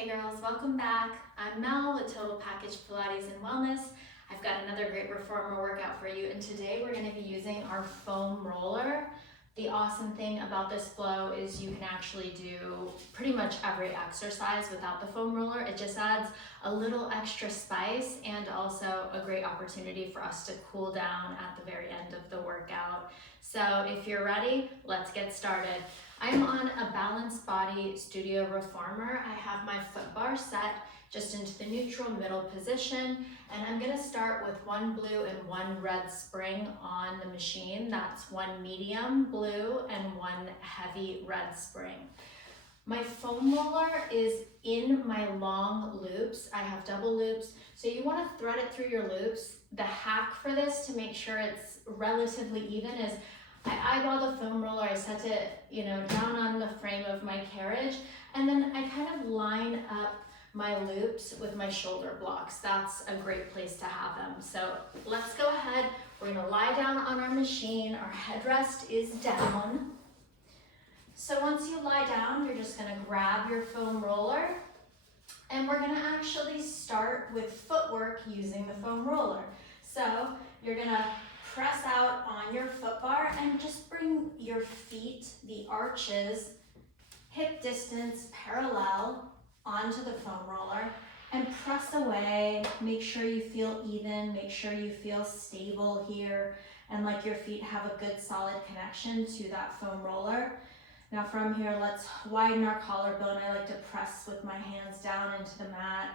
Hey girls, welcome back. I'm Mel with Total Package Pilates and Wellness. I've got another great reformer workout for you, and today we're going to be using our foam roller. The awesome thing about this flow is you can actually do pretty much every exercise without the foam roller. It just adds a little extra spice and also a great opportunity for us to cool down at the very end of the workout. So if you're ready, let's get started. I'm on a balanced body studio reformer. I have my foot bar set just into the neutral middle position, and I'm gonna start with one blue and one red spring on the machine. That's one medium blue and one heavy red spring. My foam roller is in my long loops. I have double loops, so you wanna thread it through your loops. The hack for this to make sure it's relatively even is I eyeball the foam roller, I set it, down on the frame of my carriage, and then I kind of line up my loops with my shoulder blocks. That's a great place to have them. So let's go ahead. We're gonna lie down on our machine. Our headrest is down. So once you lie down, you're just gonna grab your foam roller, and we're gonna actually start with footwork using the foam roller. So you're gonna press out on your foot bar and just bring your feet, the arches, hip distance parallel onto the foam roller and press away. Make sure you feel even, make sure you feel stable here and like your feet have a good solid connection to that foam roller. Now from here, let's widen our collarbone. I like to press with my hands down into the mat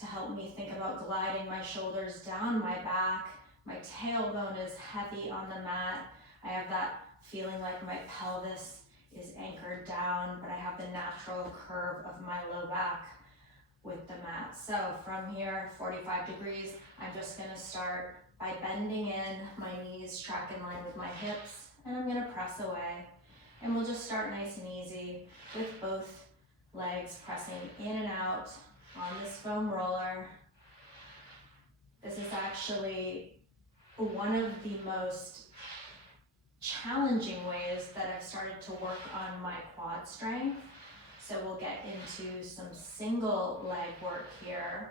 to help me think about gliding my shoulders down my back. My tailbone is heavy on the mat. I have that feeling like my pelvis is anchored down, but I have the natural curve of my low back with the mat. So from here, 45 degrees, I'm just gonna start by bending in, my knees track in line with my hips, and I'm gonna press away. And we'll just start nice and easy with both legs pressing in and out on this foam roller. This is actually one of the most challenging ways that I've started to work on my quad strength. So we'll get into some single leg work here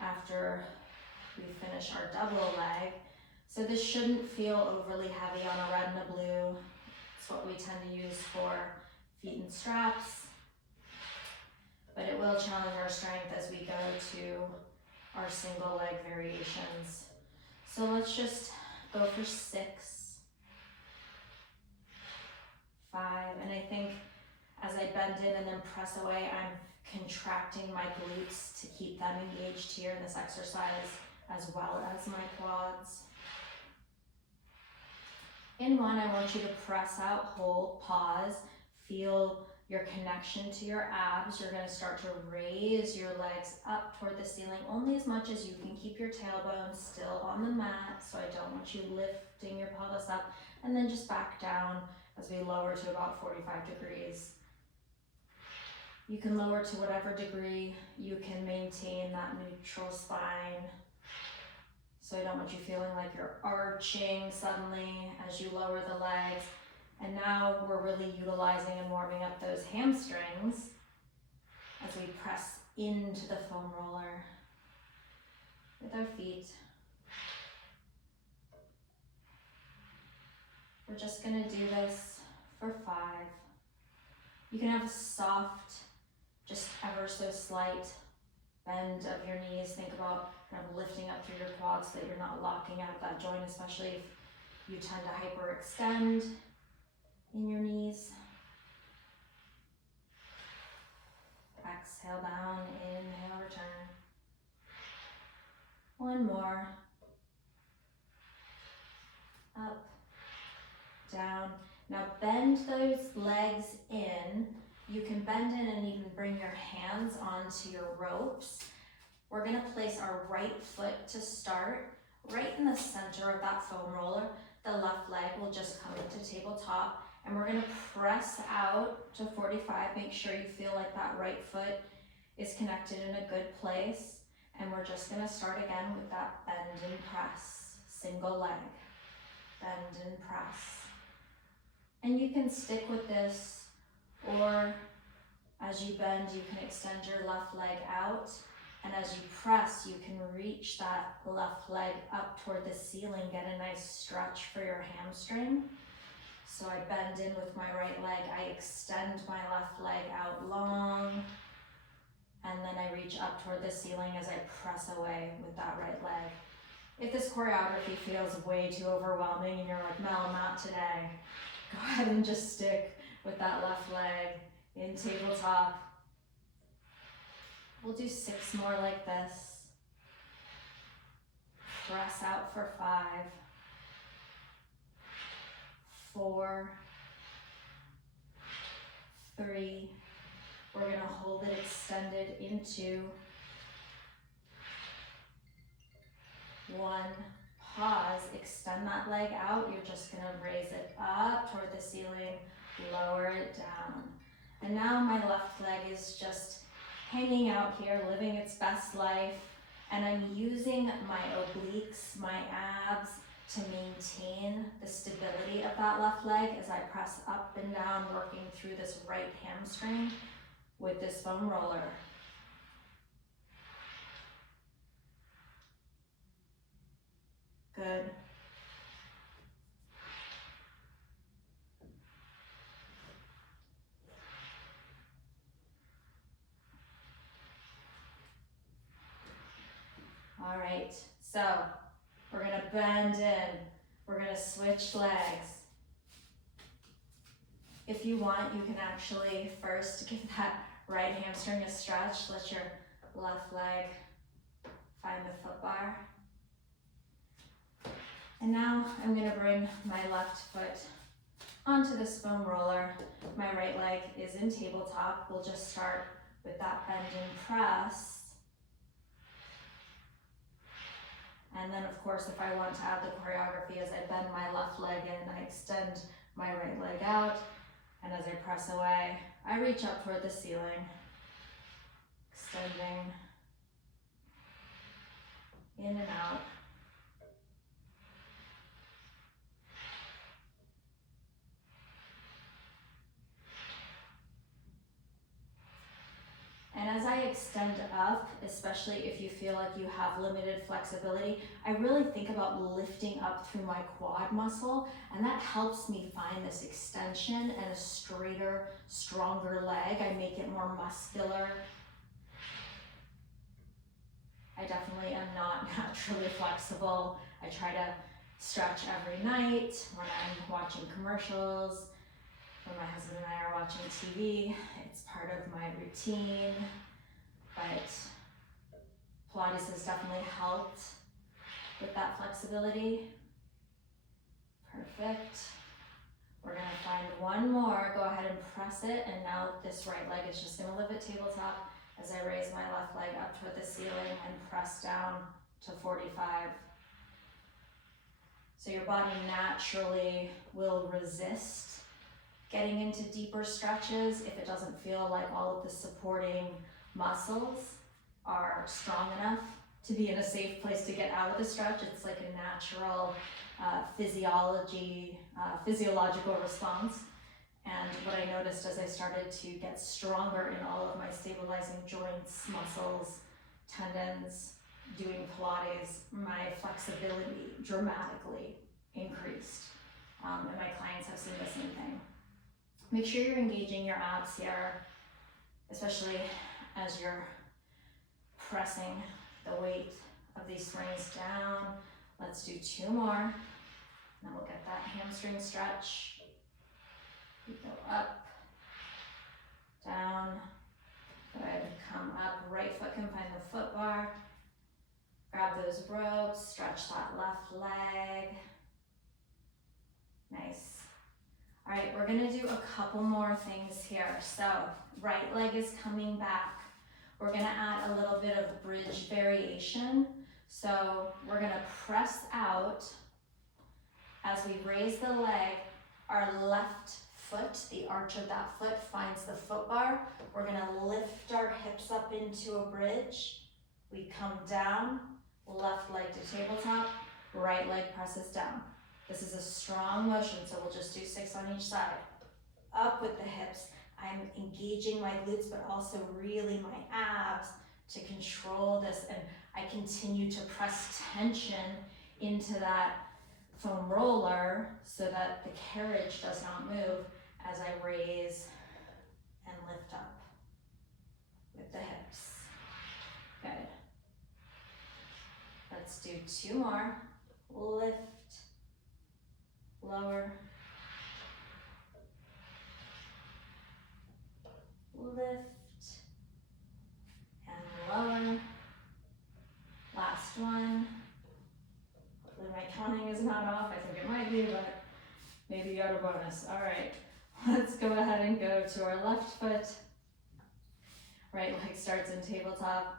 after we finish our double leg. So this shouldn't feel overly heavy on a red and a blue. It's what we tend to use for feet and straps, but it will challenge our strength as we go to our single leg variations. So let's just go for 6, 5, and I think as I bend in and then press away, I'm contracting my glutes to keep them engaged here in this exercise, as well as my quads. In 1, I want you to press out, hold, pause, feel your connection to your abs. You're gonna start to raise your legs up toward the ceiling only as much as you can. Keep your tailbone still on the mat, so I don't want you lifting your pelvis up, and then just back down as we lower to about 45 degrees. You can lower to whatever degree you can maintain that neutral spine. So I don't want you feeling like you're arching suddenly as you lower the legs. And now we're really utilizing and warming up those hamstrings as we press into the foam roller with our feet. We're just gonna do this for 5. You can have a soft, just ever so slight bend of your knees. Think about kind of lifting up through your quads so that you're not locking out that joint, especially if you tend to hyperextend in your knees. Exhale down, inhale, return. 1 more. Up, down. Now bend those legs in. You can bend in and even bring your hands onto your ropes. We're gonna place our right foot to start right in the center of that foam roller. The left leg will just come into tabletop, and we're gonna press out to 45. Make sure you feel like that right foot is connected in a good place. And we're just gonna start again with that bend and press, single leg, bend and press. And you can stick with this, or As you bend, you can extend your left leg out. And as you press, you can reach that left leg up toward the ceiling, get a nice stretch for your hamstring. So I bend in with my right leg, I extend my left leg out long, and then I reach up toward the ceiling as I press away with that right leg. If this choreography feels way too overwhelming and you're like, Mel, not today, go ahead and just stick with that left leg in tabletop. We'll do 6 more like this. Press out for 5, 4, 3. We're gonna hold it extended into 1. Pause, extend that leg out. You're just gonna raise it up toward the ceiling, lower it down. And now my left leg is just hanging out here, living its best life. And I'm using my obliques, my abs, to maintain the stability of that left leg as I press up and down, working through this right hamstring with this foam roller. Good. All right, so we're gonna bend in. We're gonna switch legs. If you want, you can actually first give that right hamstring a stretch. Let your left leg find the foot bar. And now I'm gonna bring my left foot onto this foam roller. My right leg is in tabletop. We'll just start with that bend and press. And then of course, if I want to add the choreography, as I bend my left leg in, I extend my right leg out. And as I press away, I reach up toward the ceiling, extending in and out. And as I extend up, especially if you feel like you have limited flexibility, I really think about lifting up through my quad muscle, and that helps me find this extension and a straighter, stronger leg. I make it more muscular. I definitely am not naturally flexible. I try to stretch every night when I'm watching commercials. When my husband and I are watching TV, it's part of my routine, but Pilates has definitely helped with that flexibility. Perfect. We're gonna find one more, go ahead and press it, and now this right leg is just gonna live at tabletop as I raise my left leg up toward the ceiling and press down to 45. So your body naturally will resist getting into deeper stretches if it doesn't feel like all of the supporting muscles are strong enough to be in a safe place to get out of the stretch. It's like a natural physiological response. And what I noticed as I started to get stronger in all of my stabilizing joints, muscles, tendons, doing Pilates, my flexibility dramatically increased. And my clients have seen the same thing. Make sure you're engaging your abs here, especially as you're pressing the weight of these springs down. Let's do 2 more. Then we'll get that hamstring stretch. We go up, down, good. Come up, right foot can find the foot bar. Grab those ropes, stretch that left leg. Nice. All right, we're gonna do a couple more things here. So, right leg is coming back. We're gonna add a little bit of bridge variation. So, we're gonna press out. As we raise the leg, our left foot, the arch of that foot finds the foot bar. We're gonna lift our hips up into a bridge. We come down, left leg to tabletop, right leg presses down. This is a strong motion, so we'll just do 6 on each side. Up with the hips, I'm engaging my glutes, but also really my abs to control this, and I continue to press tension into that foam roller so that the carriage does not move as I raise and lift up with the hips. Good. Let's do 2 more. Lift, lower, lift, and lower. Last one. Hopefully my counting is not off. I think it might be, but maybe you got a bonus. All right, let's go ahead and go to our left foot. Right leg starts in tabletop.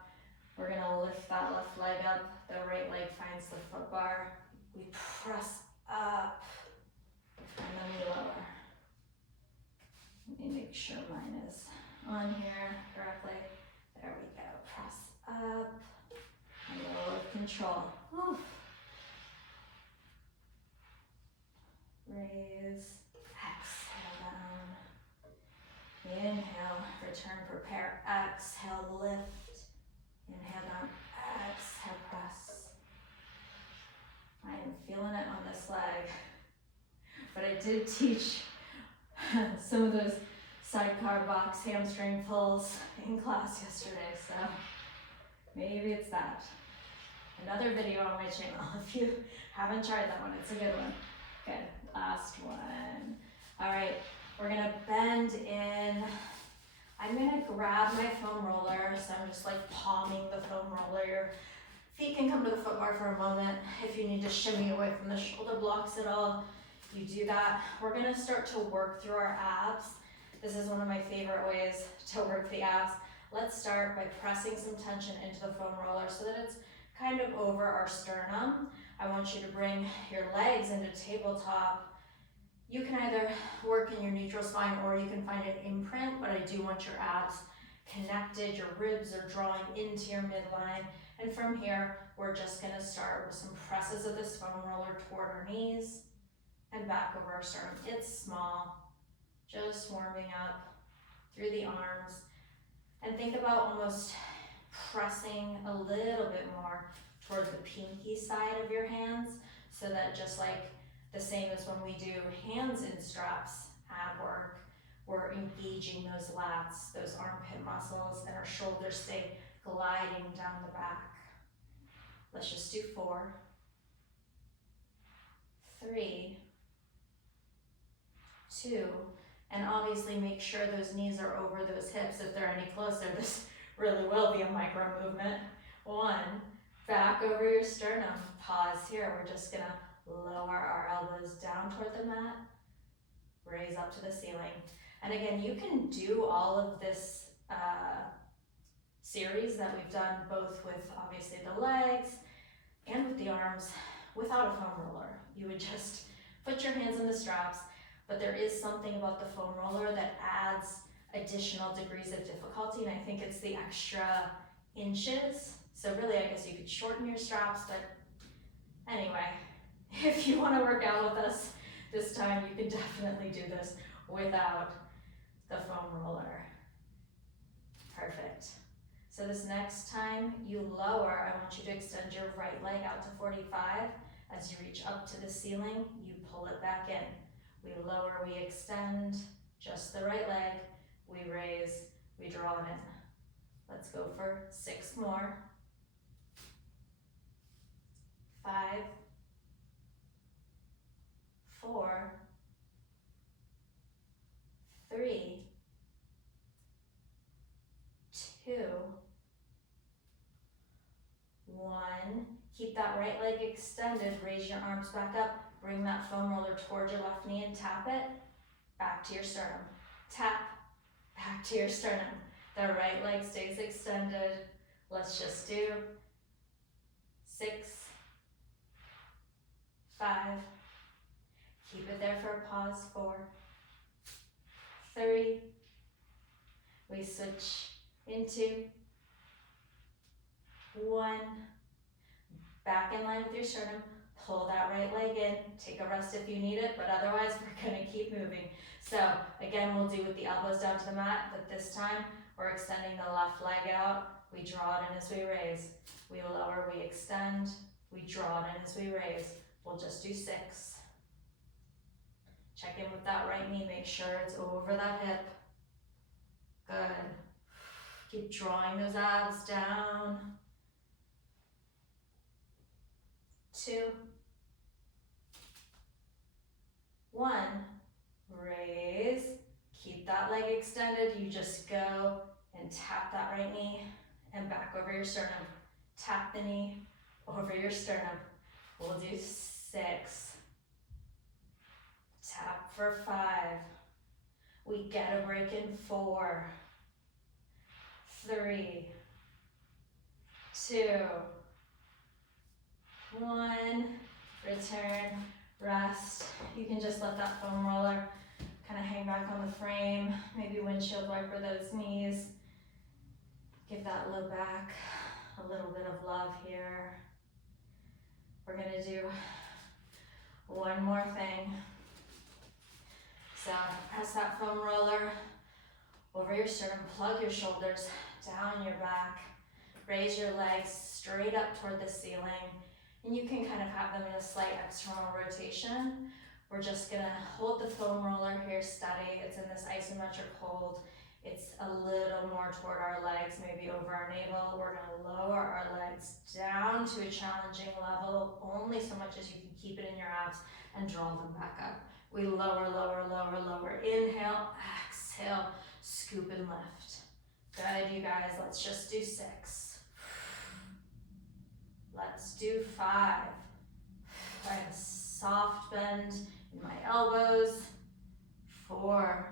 We're gonna lift that left leg up. The right leg finds the foot bar. We press up, and then we lower. Let me make sure mine is on here correctly. There we go. Press up and lower with control. Whew. Raise, exhale down. Inhale, return, prepare, exhale, lift. Inhale down, exhale, press. I am feeling it on this leg. But I did teach some of those sidecar box hamstring pulls in class yesterday, so maybe it's that. Another video on my channel if you haven't tried that one, it's a good one. Good, last one. All right, we're gonna bend in. I'm gonna grab my foam roller, so I'm just like palming the foam roller. Your feet can come to the foot bar for a moment. If you need to shimmy away from the shoulder blocks at all, you do that. We're gonna start to work through our abs. This is one of my favorite ways to work the abs. Let's start by pressing some tension into the foam roller so that it's kind of over our sternum. I want you to bring your legs into tabletop. You can either work in your neutral spine or you can find an imprint, but I do want your abs connected, your ribs are drawing into your midline. And from here, we're just gonna start with some presses of this foam roller toward our knees and back over our sternum. It's small, just warming up through the arms. And think about almost pressing a little bit more toward the pinky side of your hands, so that just like the same as when we do hands in straps ab work, we're engaging those lats, those armpit muscles, and our shoulders stay gliding down the back. Let's just do 4, 3, 2, and obviously make sure those knees are over those hips. If they're any closer, this really will be a micro movement. 1, back over your sternum. Pause here. We're just gonna lower our elbows down toward the mat, raise up to the ceiling. And again, you can do all of this series that we've done both with obviously the legs and with the arms without a foam roller. You would just put your hands in the straps, but there is something about the foam roller that adds additional degrees of difficulty, and I think it's the extra inches. So really, I guess you could shorten your straps, but anyway, if you want to work out with us this time, you can definitely do this without the foam roller. Perfect. So this next time you lower, I want you to extend your right leg out to 45. As you reach up to the ceiling, you pull it back in. We lower, we extend, just the right leg. We raise, we draw it in. Let's go for 6 more. 5, 4, 3, 2, 1. Keep that right leg extended. Raise your arms back up. Bring that foam roller toward your left knee and tap it. Back to your sternum. Tap. Back to your sternum. The right leg stays extended. Let's just do 6, 5. Keep it there for a pause. 4, 3. We switch into 1. Back in line with your sternum. pull that right leg in, take a rest if you need it, but otherwise we're gonna keep moving. So again, we'll do with the elbows down to the mat, but this time we're extending the left leg out. We draw it in as we raise. We lower, we extend, we draw it in as we raise. We'll just do 6. Check in with that right knee, make sure it's over that hip. Good. Keep drawing those abs down. 2, 1, raise. Keep that leg extended. You just go and tap that right knee and back over your sternum. Tap the knee over your sternum. We'll do 6. Tap for 5. We get a break in 4, 3, 2, 1. Return, rest. You can just let that foam roller kind of hang back on the frame. Maybe windshield wiper those knees. Give that low back a little bit of love here. We're gonna do one more thing. So press that foam roller over your sternum, plug your shoulders down your back, raise your legs straight up toward the ceiling, and you can kind of have them in a slight external rotation. We're just gonna hold the foam roller here steady. It's in this isometric hold. It's a little more toward our legs, maybe over our navel. We're gonna lower our legs down to a challenging level, only so much as you can keep it in your abs, and draw them back up. We lower, lower, lower, lower. Inhale, exhale, scoop and lift. Good, you guys, let's just do 6. Let's do 5. I have a soft bend in my elbows. 4,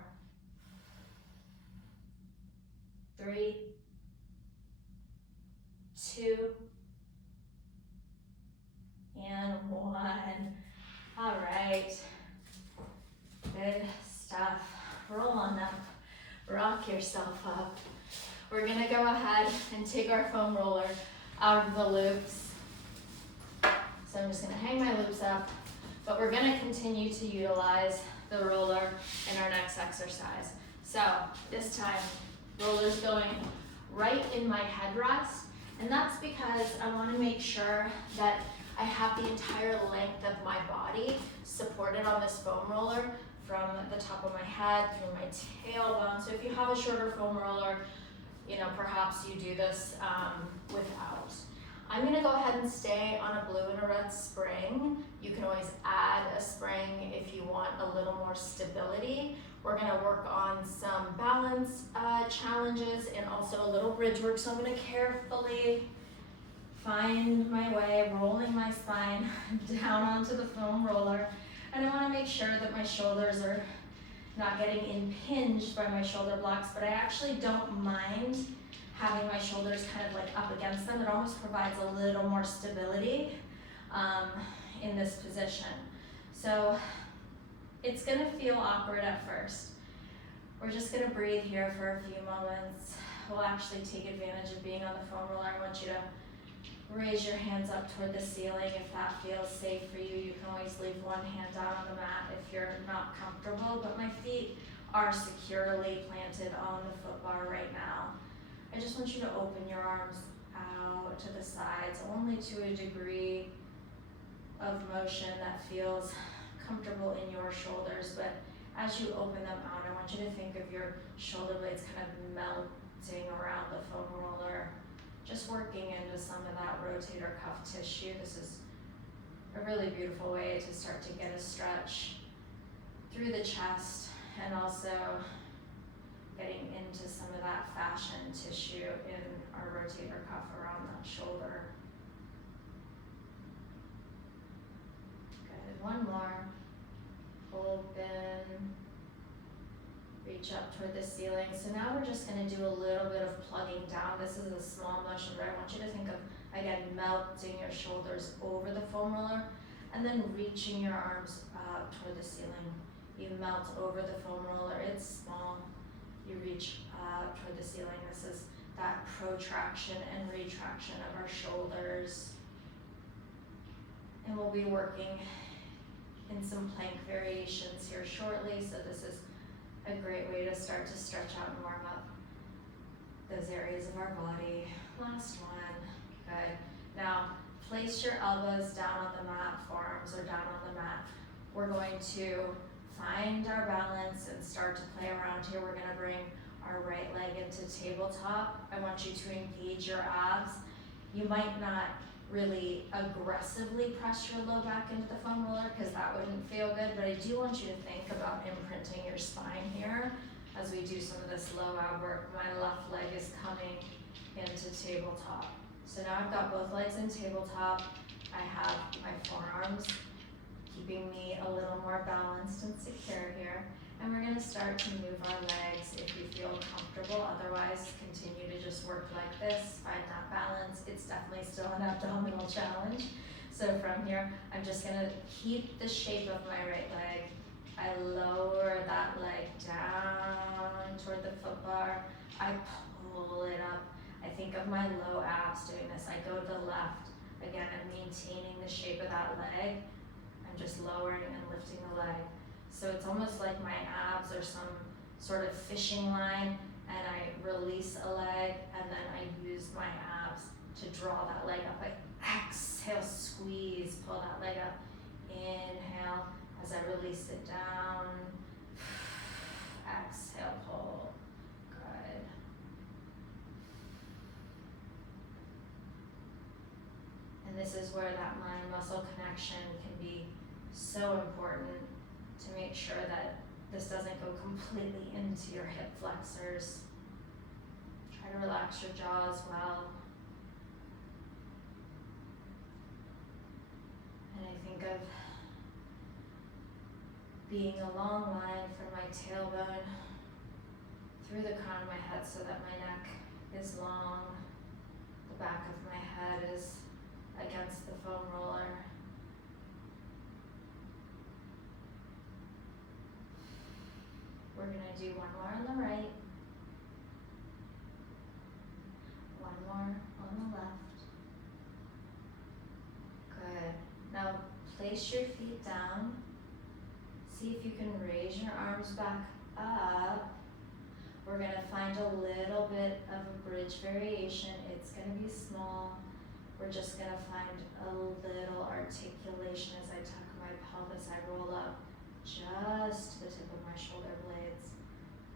3, 2, and 1. All right, good stuff. Roll on up, rock yourself up. We're gonna go ahead and take our foam roller out of the loops. So I'm just gonna hang my loops up, but we're gonna continue to utilize the roller in our next exercise. So this time, roller's going right in my headrest, and that's because I wanna make sure that I have the entire length of my body supported on this foam roller from the top of my head through my tailbone. So if you have a shorter foam roller, you know, perhaps you do this without. I'm gonna go ahead and stay on a blue and a red spring. You can always add a spring if you want a little more stability. We're gonna work on some balance challenges and also a little bridge work. So I'm gonna carefully find my way, rolling my spine down onto the foam roller. And I wanna make sure that my shoulders are not getting impinged by my shoulder blocks, but I actually don't mind having my shoulders kind of like up against them. It almost provides a little more stability in this position. So it's gonna feel awkward at first. We're just gonna breathe here for a few moments. We'll actually take advantage of being on the foam roller. I want you to raise your hands up toward the ceiling if that feels safe for you. You can always leave one hand down on the mat if you're not comfortable, but my feet are securely planted on the foot bar right now. I just want you to open your arms out to the sides, only to a degree of motion that feels comfortable in your shoulders, but as you open them out, I want you to think of your shoulder blades kind of melting around the foam roller, just working into some of that rotator cuff tissue. This is a really beautiful way to start to get a stretch through the chest and also getting into some of that fascian tissue in our rotator cuff around that shoulder. Good, one more. Open, reach up toward the ceiling. So now we're just gonna do a little bit of plugging down. This is a small motion, but I want you to think of, again, melting your shoulders over the foam roller and then reaching your arms up toward the ceiling. You melt over the foam roller, it's small. You reach up toward the ceiling. This is that protraction and retraction of our shoulders. And we'll be working in some plank variations here shortly, so this is a great way to start to stretch out and warm up those areas of our body. Last one, good. Now, place your elbows down on the mat, forearms are down on the mat. We're going to find our balance and start to play around here. We're gonna bring our right leg into tabletop. I want you to engage your abs. You might not really aggressively press your low back into the foam roller because that wouldn't feel good, but I do want you to think about imprinting your spine here as we do some of this low ab work. My left leg is coming into tabletop. So now I've got both legs in tabletop. I have my forearms keeping me a little more balanced and secure here. And we're gonna start to move our legs if you feel comfortable. Otherwise, continue to just work like this, find that balance. It's definitely still an abdominal challenge. So from here, I'm just gonna keep the shape of my right leg. I lower that leg down toward the foot bar. I pull it up. I think of my low abs doing this. I go to the left. Again, I'm maintaining the shape of that leg. I'm just lowering and lifting the leg. So it's almost like my abs are some sort of fishing line, and I release a leg, and then I use my abs to draw that leg up. I exhale, squeeze, pull that leg up. Inhale as I release it down. Exhale, pull. Good. And this is where that mind-muscle connection can be so important, to make sure that this doesn't go completely into your hip flexors. Try to relax your jaw as well. And I think of being a long line from my tailbone through the crown of my head so that my neck is long, the back of my head is against the foam roller. We're gonna do one more on the right, one more on the left. Good. Now place your feet down. See if you can raise your arms back up. We're gonna find a little bit of a bridge variation. It's gonna be small. We're just gonna find a little articulation as I tuck my pelvis. I roll up just to the tip of my shoulder blades,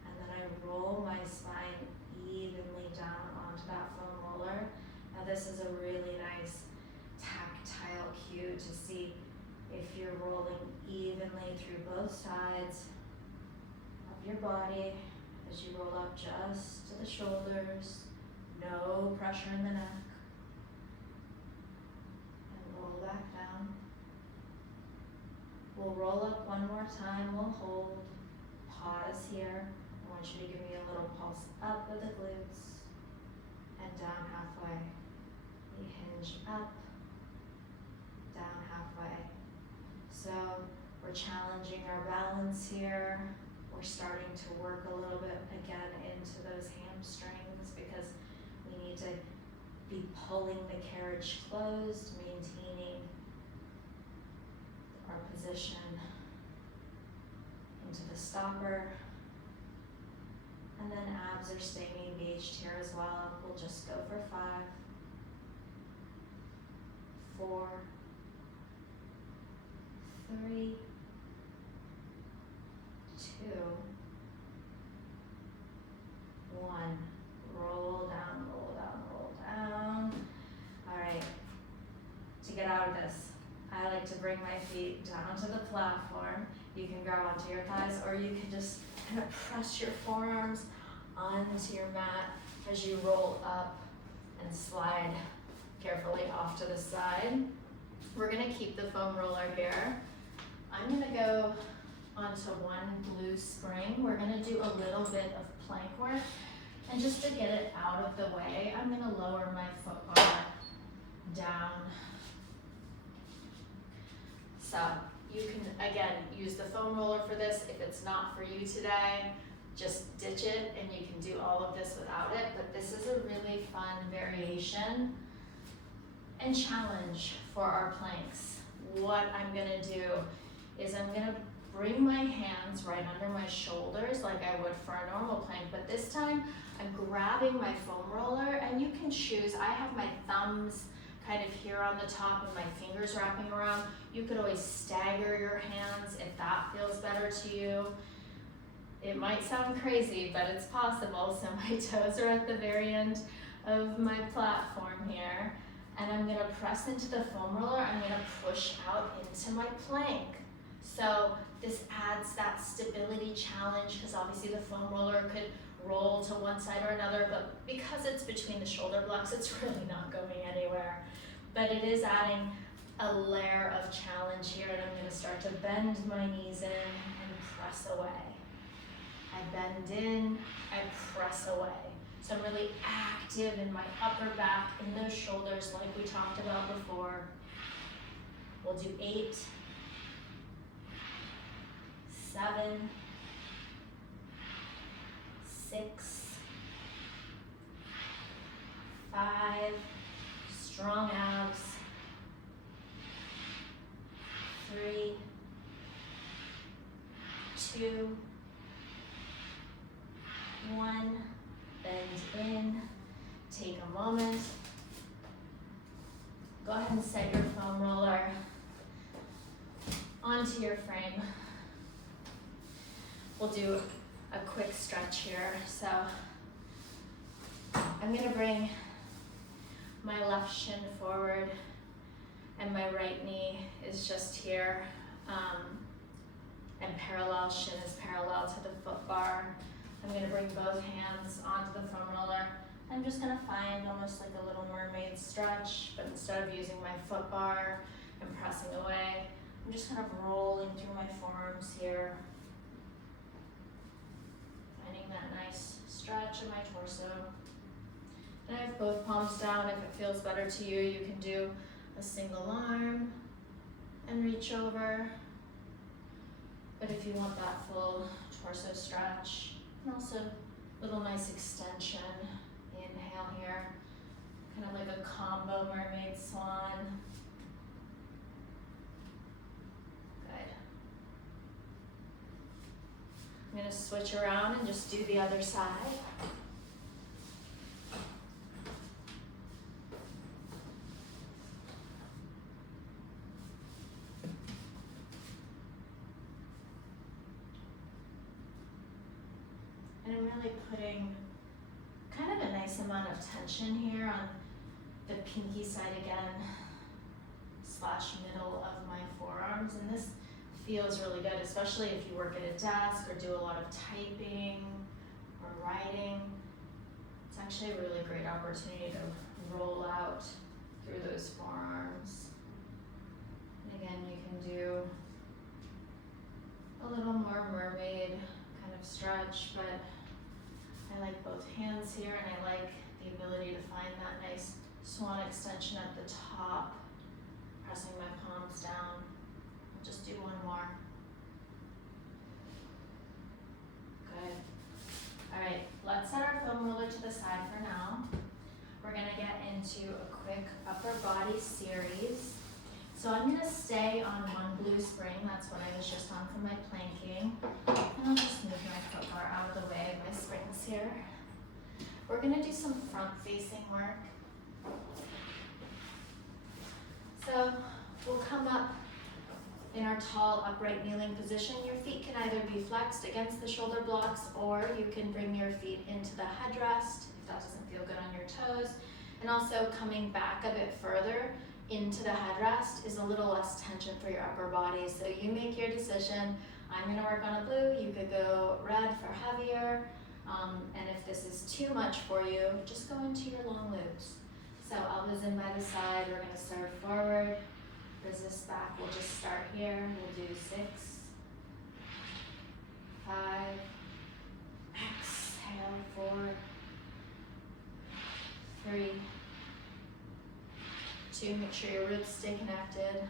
and then I roll my spine evenly down onto that foam roller. Now this is a really nice tactile cue to see if you're rolling evenly through both sides of your body as you roll up just to the shoulders, no pressure in the neck, and roll back down. We'll roll up one more time, we'll hold, pause here. I want you to give me a little pulse up with the glutes and down halfway. We hinge up, down halfway. So we're challenging our balance here. We're starting to work a little bit again into those hamstrings because we need to be pulling the carriage closed, maintaining our position into the stopper. And then abs are staying engaged here as well. We'll just go for 5, 4, 3, 2, 1. Roll down, roll down, roll down. All right, to get out of this, I like to bring my feet down to the platform. You can grab onto your thighs, or you can just kind of press your forearms onto your mat as you roll up and slide carefully off to the side. We're gonna keep the foam roller here. I'm gonna go onto one blue spring. We're gonna do a little bit of plank work. And just to get it out of the way, I'm gonna lower my foot bar down. So you can, again, use the foam roller for this. If it's not for you today, just ditch it and you can do all of this without it. But this is a really fun variation and challenge for our planks. what I'm gonna do is I'm gonna bring my hands right under my shoulders like I would for a normal plank, but this time I'm grabbing my foam roller, and you can choose. I have my thumbs kind of here on the top and my fingers wrapping around. You could always stagger your hands if that feels better to you. It might sound crazy, but it's possible. So my toes are at the very end of my platform here, and I'm gonna press into the foam roller. I'm gonna push out into my plank. So this adds that stability challenge, because obviously the foam roller could roll to one side or another, but because it's between the shoulder blocks, it's really not going anywhere. But it is adding a layer of challenge here, and I'm gonna start to bend my knees in and press away. I bend in, I press away. So I'm really active in my upper back, in those shoulders like we talked about before. We'll do 8, 7, 6, 5, strong abs, 3, 2, 1, bend in, take a moment. Go ahead and set your foam roller onto your frame. We'll do a quick stretch here. So I'm gonna bring my left shin forward, and my right knee is just here, and parallel, shin is parallel to the foot bar. I'm gonna bring both hands onto the foam roller. I'm just gonna find almost like a little mermaid stretch, but instead of using my foot bar and pressing away, I'm just kind of rolling through my forearms here. Finding that nice stretch in my torso. And I have both palms down. If it feels better to you, you can do a single arm and reach over. But if you want that full torso stretch, and also a little nice extension, inhale here, kind of like a combo mermaid swan. Good. I'm gonna switch around and just do the other side. And I'm really putting kind of a nice amount of tension here on the pinky side again, / middle of my forearms. And this feels really good, especially if you work at a desk or do a lot of typing or writing. It's actually a really great opportunity to roll out through those forearms. And again, you can do a little more mermaid kind of stretch, but I like both hands here, and I like the ability to find that nice swan extension at the top, pressing my palms down. I'll just do one more. Good. All right, let's set our foam roller to the side for now. We're gonna get into a quick upper body series. So I'm gonna stay on one blue spring. That's what I was just on for my planking. And I'll just move my foot bar out of the way, my springs here. We're gonna do some front facing work. So we'll come up in our tall upright kneeling position. Your feet can either be flexed against the shoulder blocks, or you can bring your feet into the headrest if that doesn't feel good on your toes. And also coming back a bit further into the headrest is a little less tension for your upper body. So you make your decision. I'm gonna work on a blue, you could go red for heavier. And if this is too much for you, just go into your long loops. So elbows in by the side, we're gonna serve forward, resist back. We'll just start here. We'll do 6, 5, exhale, 4, 3, 2, make sure your ribs stay connected.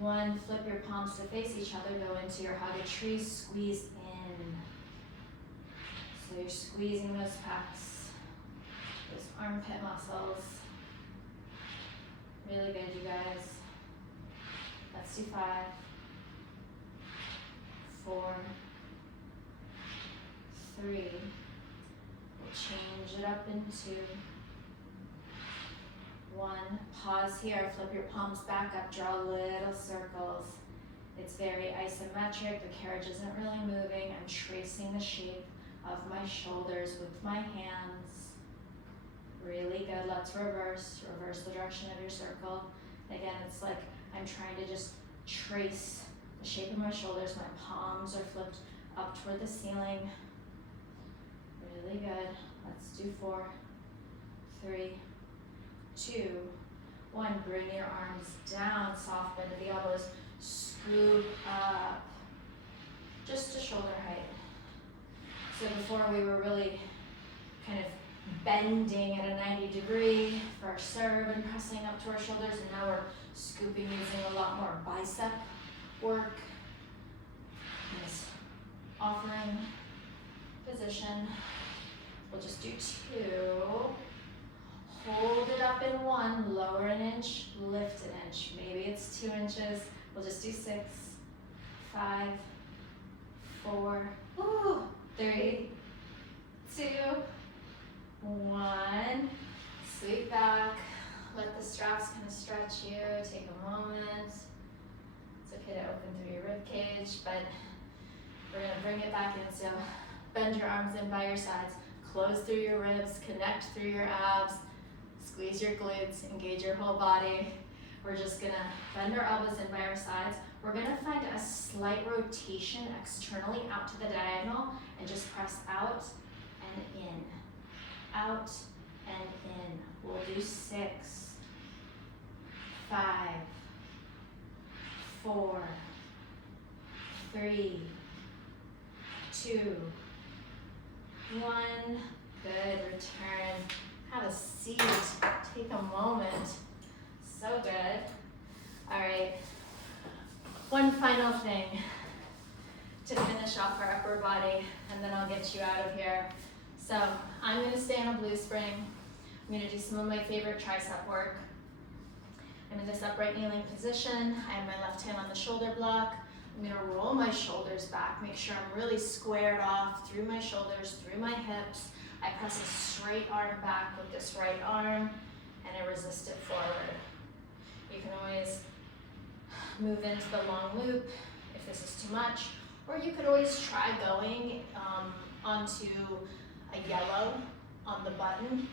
1, flip your palms to face each other, go into your hug a tree, squeeze in. So you're squeezing those pecs, those armpit muscles. Really good, you guys. Let's do 5, 4, 3. We'll change it up in 2. 1. Pause here, flip your palms back up, draw little circles. It's very isometric, the carriage isn't really moving. I'm tracing the shape of my shoulders with my hands. Really good. Let's reverse the direction of your circle. Again, it's like I'm trying to just trace the shape of my shoulders. My palms are flipped up toward the ceiling. Really good. Let's do 4, 3, 2, 1. Bring your arms down, soft bend at the elbows. Scoop up, just to shoulder height. So before we were really kind of bending at a 90 degree for our serve and pressing up to our shoulders, and now we're scooping using a lot more bicep work. Nice offering position. We'll just do 2. Hold it up in 1, lower an inch, lift an inch. Maybe it's 2 inches. We'll just do 6, 5, 4, 3, 2, 1. Sweep back. Let the straps kind of stretch you. Take a moment. It's okay to open through your rib cage, but we're gonna bring it back in. So bend your arms in by your sides. Close through your ribs. Connect through your abs. Squeeze your glutes. Engage your whole body. We're just gonna bend our elbows in by our sides. We're gonna find a slight rotation externally out to the diagonal and just press out and in. Out and in. We'll do 6, 5, 4, 3, 2, 1. Good, return. Have a seat, take a moment. So good. All right, one final thing to finish off our upper body, and then I'll get you out of here. So I'm gonna stay on a blue spring. I'm gonna do some of my favorite tricep work. I'm in this upright kneeling position. I have my left hand on the shoulder block. I'm gonna roll my shoulders back, make sure I'm really squared off through my shoulders, through my hips. I press a straight arm back with this right arm, and I resist it forward. You can always move into the long loop if this is too much, or you could always try going onto a yellow on the button.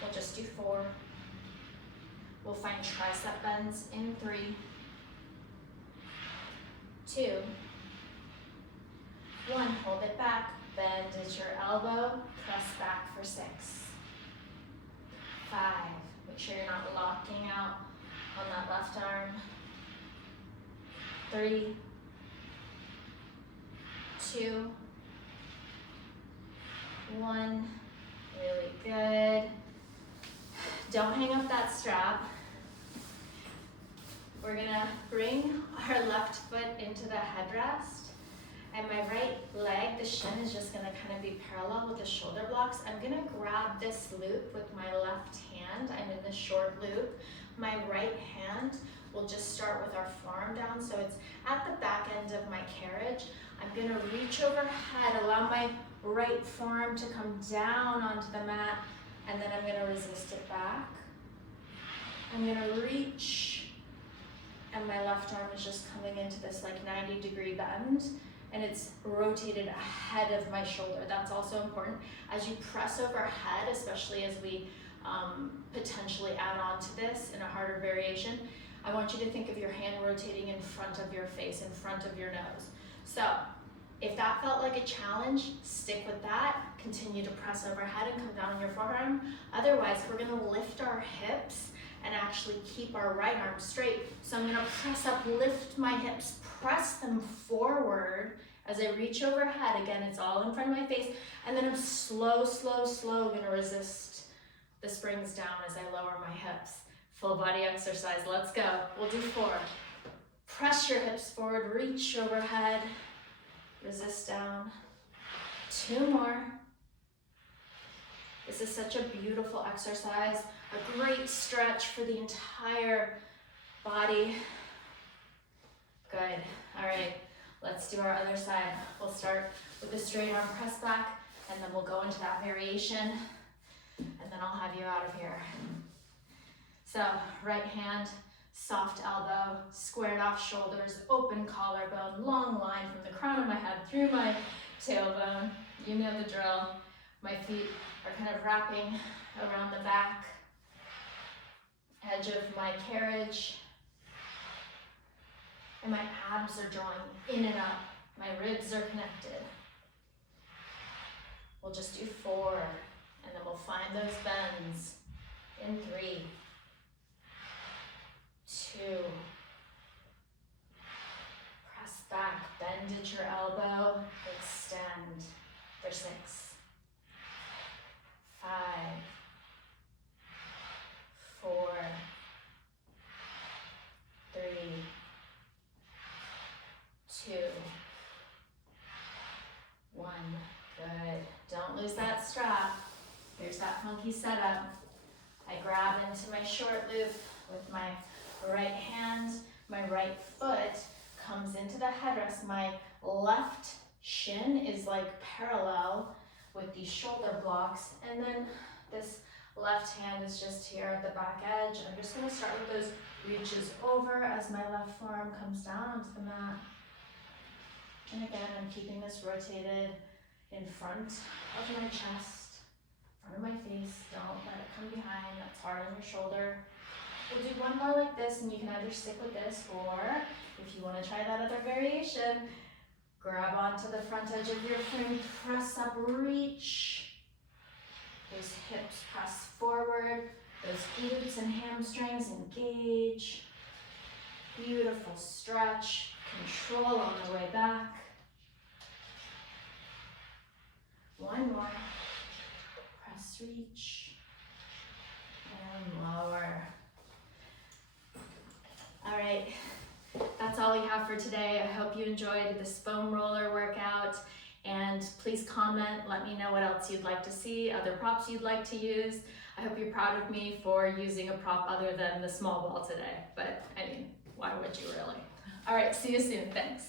We'll just do 4. We'll find tricep bends in 3, 2, 1. Hold it back, bend at your elbow, press back for 6, 5. Make sure you're not locking out on that left arm. 3, 2, 1. Really good. Don't hang up that strap. We're gonna bring our left foot into the headrest, and my right leg, the shin, is just gonna kind of be parallel with the shoulder blocks. I'm gonna grab this loop with my left hand. I'm in the short loop. My right hand will just start with our forearm down, so it's at the back end of my carriage. I'm gonna reach overhead, allow my right forearm to come down onto the mat, and then I'm gonna resist it back. I'm gonna reach, and my left arm is just coming into this like 90-degree bend, and it's rotated ahead of my shoulder. That's also important. As you press overhead, especially as we potentially add on to this in a harder variation, I want you to think of your hand rotating in front of your face, in front of your nose. So if that felt like a challenge, stick with that. Continue to press overhead and come down on your forearm. Otherwise, we're gonna lift our hips and actually keep our right arm straight. So I'm gonna press up, lift my hips, press them forward as I reach overhead. Again, it's all in front of my face. And then I'm slow gonna resist the springs down as I lower my hips. Full body exercise, let's go. We'll do 4. Press your hips forward, reach overhead, resist down. 2 more. This is such a beautiful exercise, a great stretch for the entire body. Good. All right, let's do our other side. We'll start with the straight arm press back, and then we'll go into that variation, and then I'll have you out of here. So right hand, soft elbow, squared off shoulders, open collarbone, long line from the crown of my head through my tailbone. You know the drill. My feet are kind of wrapping around the back edge of my carriage. And my abs are drawing in and up. My ribs are connected. We'll just do 4, and then we'll find those bends in 3, 2, press back, bend at your elbow, extend for 6, 5, 4, 3, 2, 1. Good. Don't lose that strap. Here's that funky setup. I grab into my short loop with my right hand. My right foot comes into the headrest. My left shin is like parallel with these shoulder blocks. And then this left hand is just here at the back edge. I'm just going to start with those reaches over as my left forearm comes down onto the mat. And again, I'm keeping this rotated in front of my chest, front of my face. Don't let it come behind. That's hard on your shoulder. We'll do one more like this, and you can either stick with this, or if you want to try that other variation, grab onto the front edge of your frame, press up, reach. Those hips press forward, those glutes and hamstrings engage. Beautiful stretch, control on the way back. One more, press, reach, and lower. All right, that's all we have for today. I hope you enjoyed this foam roller workout, and please comment, let me know what else you'd like to see, other props you'd like to use. I hope you're proud of me for using a prop other than the small ball today, but I mean, why would you really? All right, see you soon, thanks.